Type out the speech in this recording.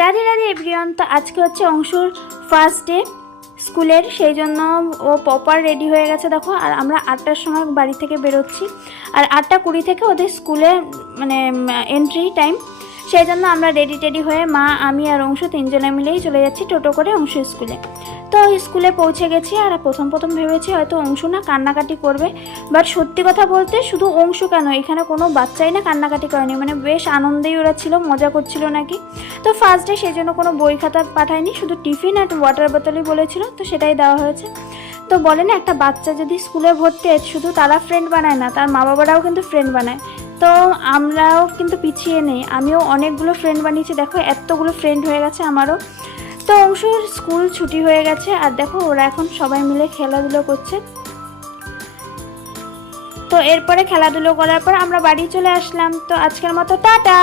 Radhe Radhe everyone. তো আজকে হচ্ছে অংশুর ফার্স্ট ডে স্কুলের, সেই জন্য ও প্রপার রেডি হয়ে গেছে দেখো। আর আমরা 8টার সময় বাড়ি থেকে বেরোচ্ছি, আর 8:20 থেকে ওদের স্কুলে মানে এন্ট্রি টাইম, সেই জন্য আমরা রেডি হয়ে মা, আমি আর অংশু তিনজনে মিলেই চলে যাচ্ছি টোটো করে অংশু স্কুলে। তো স্কুলে পৌঁছে গেছি, আর প্রথম ভেবেছি হয়তো অংশু না কান্নাকাটি করবে, বাট সত্যি কথা বলতে শুধু অংশু কেন, এখানে কোনো বাচ্চাই না কান্নাকাটি করেনি, মানে বেশ আনন্দেই ওরা ছিল, মজা করছিল নাকি। তো ফার্স্ট ডে সেই জন্য কোনো বই খাতা পাঠায়নি, শুধু টিফিন আর ওয়াটার বোতলই বলেছিল, তো সেটাই দেওয়া হয়েছে। তো বলে না, একটা বাচ্চা যদি স্কুলে ভর্তি হয় শুধু তারা ফ্রেন্ড বানায় না, তার মা বাবারাও কিন্তু ফ্রেন্ড বানায়। তো আমরাও কিন্তু পিছিয়ে নেই, আমিও অনেকগুলো ফ্রেন্ড বানিয়েছি, দেখো এতগুলো ফ্রেন্ড হয়ে গেছে আমারও। তো অংশুর স্কুল ছুটি হয়ে গেছে, আর দেখো ওরা এখন সবাই মিলে খেলাধুলো করছে। তো এরপরে খেলাধুলো করার পর আমরা বাড়ি চলে আসলাম। তো আজকের মতো টাটা।